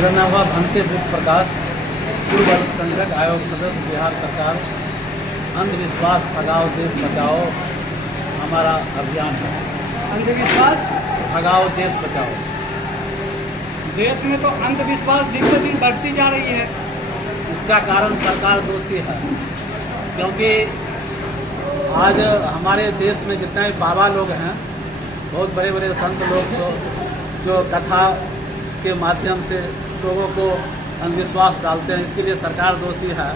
मेरा नाम हुआ भंते बुद्ध प्रकाश, पूर्व अल्पसंख्यक आयोग सदस्य, बिहार सरकार। अंधविश्वास भगाओ देश बचाओ हमारा अभियान है। अंधविश्वास भगाओ देश बचाओ। देश में तो अंधविश्वास दिन ब दिन बढ़ती जा रही है। इसका कारण सरकार दोषी है, क्योंकि आज हमारे देश में जितने भी बाबा लोग हैं, बहुत बड़े बड़े संत लोग जो कथा के माध्यम से लोगों को अंधविश्वास डालते हैं, इसके लिए सरकार दोषी है।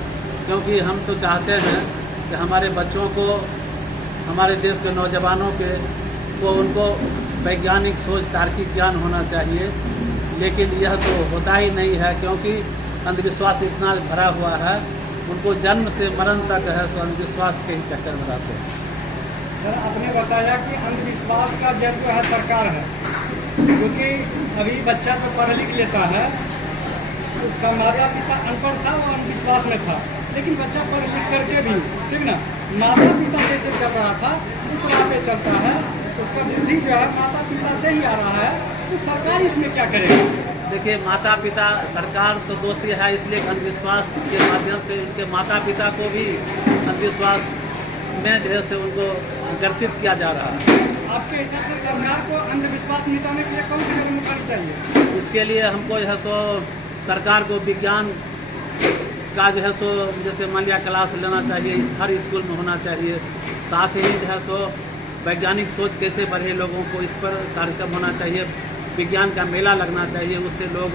क्योंकि हम तो चाहते हैं कि हमारे बच्चों को, हमारे देश के नौजवानों को उनको वैज्ञानिक सोच, तार्किक ज्ञान होना चाहिए, लेकिन यह तो होता ही नहीं है, क्योंकि अंधविश्वास इतना भरा हुआ है। उनको जन्म से मरण तक है सो अंधविश्वास के ही चक्कर में रहते हैं। सर, आपने बताया कि अंधविश्वास का जड़ जो है सरकार है, क्योंकि अभी बच्चा जो पढ़ लिख लेता है, उसका माता पिता अनपढ़ था, वो अंधविश्वास में था, लेकिन बच्चा पढ़ लिख करके भी, ठीक ना, माता पिता जैसे चल रहा था उस राह पे चलता है, उसका बुद्धि जो है माता पिता से ही आ रहा है, तो सरकार इसमें क्या करेगी? देखिए, माता पिता, सरकार तो दोषी है, इसलिए अंधविश्वास के माध्यम से उनके माता पिता को भी अंधविश्वास में जो है से उनको आकर्षित किया जा रहा है। आपके हिसाब से सरकार को अंधविश्वास मिटाने के लिए कौन सी कदम उठानी चाहिए? इसके लिए हमको जो है सो सरकार को विज्ञान का जो है सो जैसे मान लिया क्लास लेना चाहिए, हर स्कूल में होना चाहिए। साथ ही जो है सो वैज्ञानिक सोच कैसे बढ़े, लोगों को इस पर कार्यक्रम होना चाहिए। विज्ञान का मेला लगना चाहिए, उससे लोग,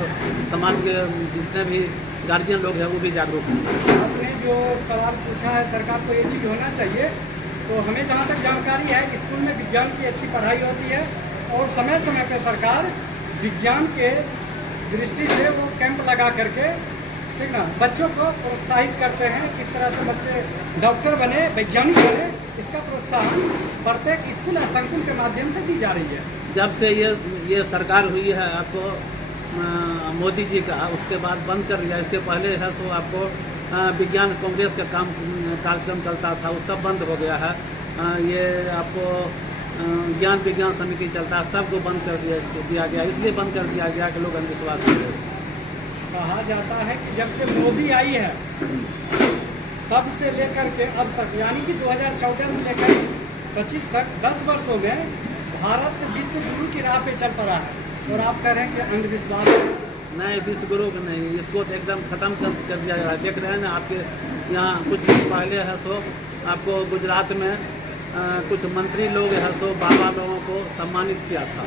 समाज के जितने भी गार्जियन लोग हैं वो भी जागरूक हैं। आपने जो सवाल पूछा है, सरकार को ये चीज़ होना चाहिए, तो हमें जहाँ तक जानकारी है, स्कूल में विज्ञान की अच्छी पढ़ाई होती है और समय समय पर सरकार विज्ञान के दृष्टि से वो कैंप लगा करके, ठीक ना, बच्चों को प्रोत्साहित करते हैं, किस तरह से बच्चे डॉक्टर बने, वैज्ञानिक बने, इसका प्रोत्साहन प्रत्येक स्कूल और संकुल के माध्यम से दी जा रही है। जब से ये सरकार हुई है, आपको मोदी जी का, उसके बाद बंद कर दिया। इसके पहले है तो आपको विज्ञान कांग्रेस का कार्यक्रम चलता था, वो सब बंद हो गया है। ये आपको ज्ञान विज्ञान समिति चलता है, सबको बंद कर दिया गया। इसलिए बंद कर दिया गया कि लोग अंधविश्वास करें। कहा जाता है कि जब से मोदी आई है तब से लेकर के अब तक, यानी कि 2014 से लेकर 25 तक 10 वर्षों में भारत विश्व गुरु की राह पे चल पड़ा है, और आप कह रहे हैं कि अंधविश्वास नहीं, विश्व गुरु नहीं, इसको तो एकदम ख़त्म कर दिया गया है। देख रहे हैं ना, आपके यहाँ कुछ दिन पहले है सो आपको गुजरात में कुछ मंत्री लोग है सो बाबा लोगों को सम्मानित किया था।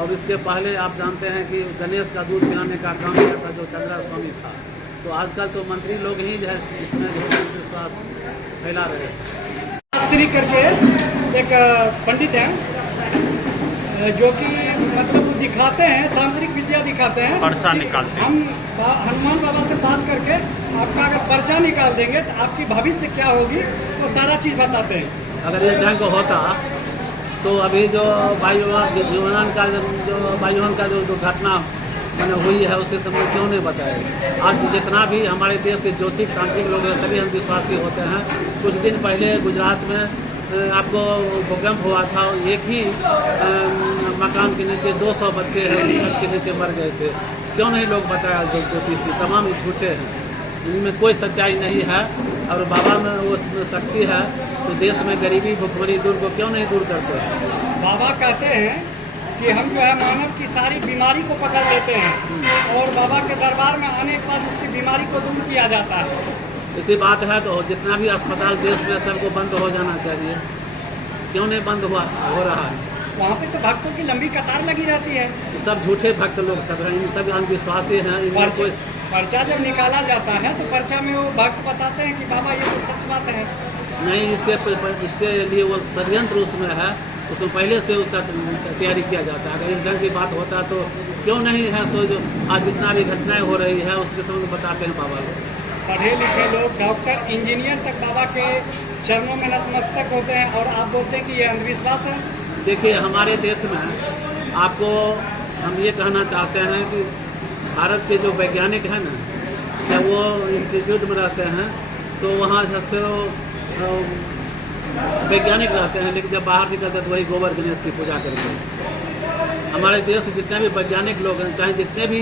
और इसके पहले आप जानते हैं कि गणेश का दूध पिलाने का काम किया था जो चंद्रा स्वामी था। तो आजकल तो मंत्री लोग ही जो है इसमें जो है विश्वास फैला रहे हैं। शास्त्री करके एक पंडित हैं, जो कि मतलब दिखाते हैं, तांत्रिक विद्या दिखाते हैं, पर्चा निकालते हैं। हम हनुमान बाबा से बात करके आपका अगर पर्चा निकाल देंगे तो आपकी भविष्य क्या होगी, तो सारा चीज़ बताते हैं। अगर इस ढंग का होता तो अभी जो वायुयान का जो दुर्घटना मैंने हुई है, उसके समय क्यों नहीं बताया? आज जितना भी हमारे देश के ज्योतिष तांत्रिक लोग हैं, सभी अंधविश्वासी होते हैं। कुछ दिन पहले गुजरात में आपको भूकंप हुआ था, एक ही मकान के नीचे 200 बच्चे हैं, छत के नीचे मर गए थे। क्यों नहीं लोग बताया? जो ज्योतिषी तमाम झूठे हैं, इनमें कोई सच्चाई नहीं है। और बाबा में वो शक्ति है, तो देश में गरीबी भुखमरी दूर को क्यों नहीं दूर करते हैं? बाबा कहते हैं कि हम जो है मानव की सारी बीमारी को पकड़ लेते हैं, और बाबा के दरबार में आने के बाद उसकी बीमारी को दूर किया जाता है। इसी बात है, तो जितना भी अस्पताल देश में सबको बंद हो जाना चाहिए। क्यों नहीं बंद हो रहा है? वहाँ पे तो भक्तों की लंबी कतार लगी रहती है। तो सब झूठे भक्त लोग सब हैं, इन सब अंधविश्वासी हैं। इनमें कोई पर्चा जब निकाला जाता है तो पर्चा में वो भक्त बताते हैं कि बाबा ये तो सच बात है। नहीं, इसके लिए वो षड्यंत्र उसमें है, उसमें पहले से उसका तैयारी किया जाता है। अगर इस ढंग की बात होता तो क्यों नहीं है? सो जो आज जितना भी घटनाएं हो रही है उसके समय बताते हैं बाबा लोग। पढ़े लिखे लोग, डॉक्टर, इंजीनियर तक बाबा के चरणों में नतमस्तक होते हैं, और आप बोलते हैं कि ये अंधविश्वास है। देखिए, हमारे देश में आपको हम ये कहना चाहते हैं कि भारत के जो वैज्ञानिक हैं ना, जब वो इंस्टीट्यूट में रहते हैं तो वहाँ से वैज्ञानिक रहते हैं, लेकिन जब बाहर निकलते हैं तो वही गोबर गणेश की पूजा करते हैं। हमारे देश के जितने भी वैज्ञानिक लोग हैं, चाहे जितने भी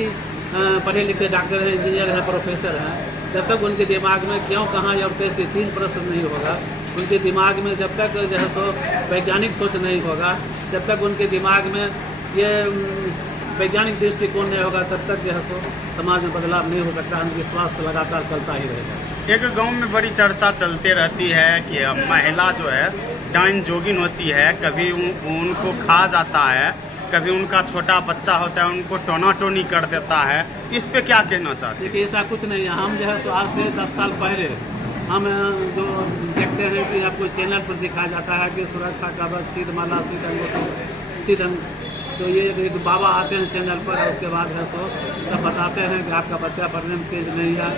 पढ़े लिखे डॉक्टर हैं, इंजीनियर हैं, प्रोफेसर हैं, जब तक उनके दिमाग में क्यों, कहाँ और कैसे 3 प्रश्न नहीं होगा, उनके दिमाग में जब तक जो है सो वैज्ञानिक सोच नहीं होगा, जब तक उनके दिमाग में ये वैज्ञानिक दृष्टिकोण नहीं होगा, तब तक जो है सो समाज में बदलाव नहीं हो सकता। अंधविश्वास लगातार चलता ही रहेगा। एक गांव में बड़ी चर्चा चलते रहती है कि महिला जो है डाइन जोगिन होती है, कभी उनको खा जाता है, कभी उनका छोटा बच्चा होता है उनको टोना टोनी कर देता है, इस पे क्या कहना चाहते हैं? देखिए ऐसा कुछ नहीं है। हम जो है सो आज से 10 साल पहले हम जो देखते हैं कि आपको चैनल पर दिखाया जाता है कि सुरक्षा कवच, सीधमाला, सीधन, तो ये एक बाबा आते हैं चैनल पर, और उसके बाद है सो सब बताते हैं कि आपका बच्चा पढ़ने में तेज नहीं है,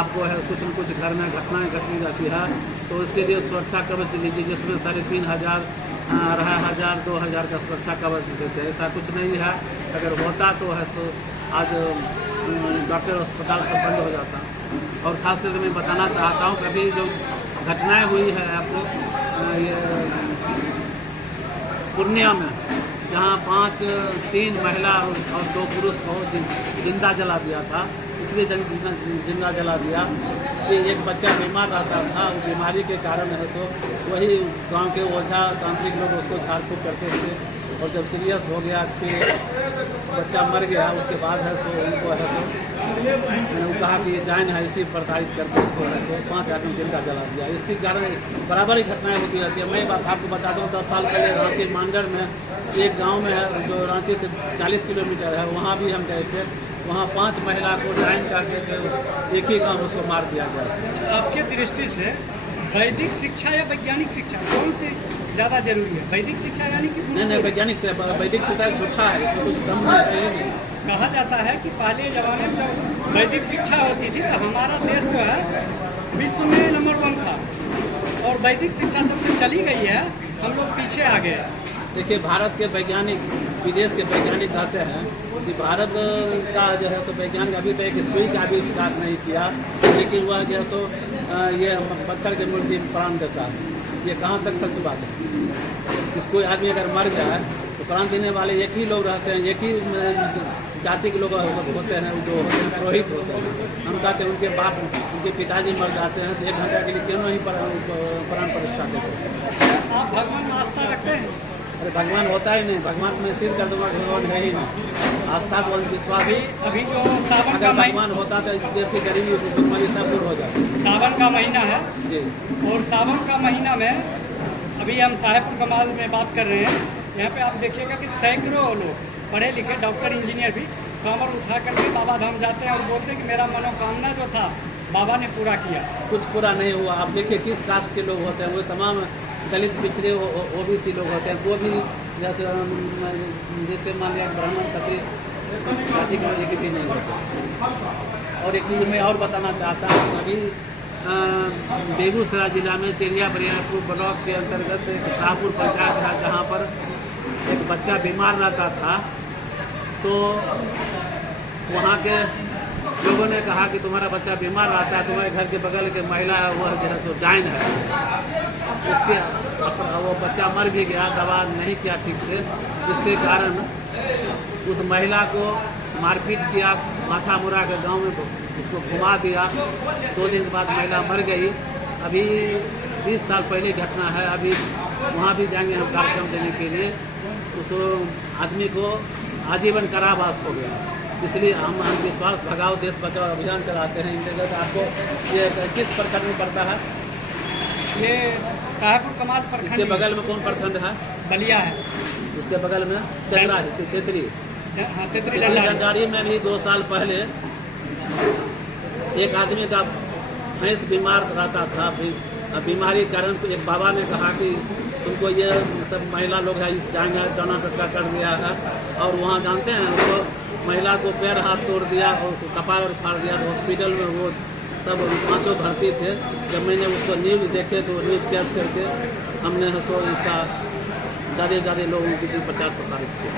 आपको है कुछ न कुछ घर में घटनाएं घटनी जाती है, तो उसके लिए सुरक्षा कवच लीजिए, जिसमें 3500, 2500, 2000 का सुरक्षा कवच देते हैं। ऐसा कुछ नहीं है। अगर होता तो है सो आज डॉक्टर अस्पताल सब बंद हो जाता। और ख़ास करके मैं बताना चाहता हूँ, कभी जो घटनाएं हुई है आपको ये पूर्णिया में, जहाँ 3 महिला और 2 पुरुष को जिंदा जला दिया था। इसलिए जिंदा जला दिया कि एक बच्चा बीमार रहता था, वो बीमारी के कारण है तो वही गांव के ओझा तांत्रिक लोग उसको झाड़ फूक करते थे, और जब सीरियस हो गया फिर बच्चा मर गया, उसके बाद है तो उनको है तो वो कहा कि डाइन है, इसी प्रताड़ित करके उसको है तो 5 आदमी जिंदा जला दिया। इसी कारण बराबर ही घटनाएं होती रहती है। मैं बात आपको बता दूँ, 10 साल पहले रांची मांडर में एक गांव में है जो रांची से 40 किलोमीटर है, वहाँ भी हम गए थे। वहाँ 5 महिला को डाइन करके एक ही गाँव उसको मार दिया गया। आपके दृष्टि से वैदिक शिक्षा या वैज्ञानिक शिक्षा कौन सी ज़्यादा जरूरी है? वैदिक शिक्षा यानी कि नहीं, वैज्ञानिक से, वैदिक शिक्षा झूठा है, इसमें कुछ कम नहीं। कहा जाता है कि पहले ज़माने में जब वैदिक शिक्षा होती थी तो हमारा देश जो है विश्व में नंबर 1 था, और वैदिक शिक्षा सबसे चली गई है, हम लोग पीछे आ गए। देखिए भारत के वैज्ञानिक, विदेश के वैज्ञानिक कहते हैं कि भारत का जो है सो वैज्ञानिक अभी तक सुई का आविष्कार नहीं किया, लेकिन वह जो है सो ये पत्थर के मूर्ति प्राण देता है। ये कहाँ तक सच बात है? कोई आदमी अगर मर जाए तो प्राण देने वाले एक ही लोग रहते हैं, एक ही जाति के लोग होते हैं, जो होते हैं पुरोहित होते हैं। हम कहते हैं उनके बाप, उनके पिताजी मर जाते हैं तो 1 घंटा के लिए क्यों नहीं प्राण प्रतिष्ठा देते हैं? आप भगवान में आस्था रखते हैं? अरे भगवान होता ही नहीं, भगवान मैं सिद्ध कर दूंगा भगवान है ही नहीं। आस्था को विश्वास ही, अभी जो सावन का भगवान होता तो इस देश की गरीबी भुखमरी सब दूर हो जाती। सावन का महीना है जी, और सावन का महीना में अभी हम साहेबपुर कमाल में बात कर रहे हैं। यहाँ पे आप देखिएगा कि सैकड़ों लोग पढ़े लिखे डॉक्टर इंजीनियर भी कमर उठा करके बाबा धाम जाते हैं और बोलते हैं कि मेरा मनोकामना जो था बाबा ने पूरा किया। कुछ पूरा नहीं हुआ। आप देखिए किस कास्ट के लोग होते हैं, वो तमाम दलित पिछड़े ओबीसी लोग होते हैं, वो भी जैसे मान लिया ब्राह्मण क्षत्रिय जाति के एक भी नहीं होते। और एक चीज़ मैं और बताना चाहता हूँ, अभी बेगूसराय जिला में चिड़िया बरियारपुर ब्लॉक के अंतर्गत एक शाहपुर पंचायत था, जहाँ पर एक बच्चा बीमार रहता था, तो वहाँ के लोगों ने कहा कि तुम्हारा बच्चा बीमार रहता है, तुम्हारे घर के बगल के महिला है वह जो है सो डाइन है। उसके वो बच्चा मर भी गया, दवा नहीं किया ठीक से, जिसके कारण उस महिला को मारपीट किया, माथा मुरा के गाँव में उसको घुमा दिया। 2 दिन के बाद महिला मर गई। अभी 20 साल पहले घटना है। अभी वहाँ भी जाएंगे हम कार्यक्रम देने के लिए। उस आदमी को आजीवन कारावास हो गया। इसलिए हम विश्वास भगाओ देश बचाओ अभियान चलाते हैं। इन जगह आपको ये किस प्रखंड में पड़ता है? ये साहेबपुर कमाल प्रखंड। इसके बगल में कौन प्रखंड है? बलिया है। उसके बगल में तेतरी। हाँ, तेतरी डंडारी में भी 2 साल पहले एक आदमी का भैंस बीमार रहता था। बीमारी के कारण एक बाबा ने कहा कि तुमको ये सब महिला लोग है इस जाएंगे, टना टटका कर दिया है। और वहाँ जानते हैं उसको महिला को पैर हाथ तोड़ दिया और कपार और फाड़ दिया। हॉस्पिटल में वो सब 5 भर्ती थे। जब मैंने उसको न्यूज़ देखे तो न्यूज़ कैच करके हमने इसका ज़्यादा लोगों की प्रचार प्रसारित किया।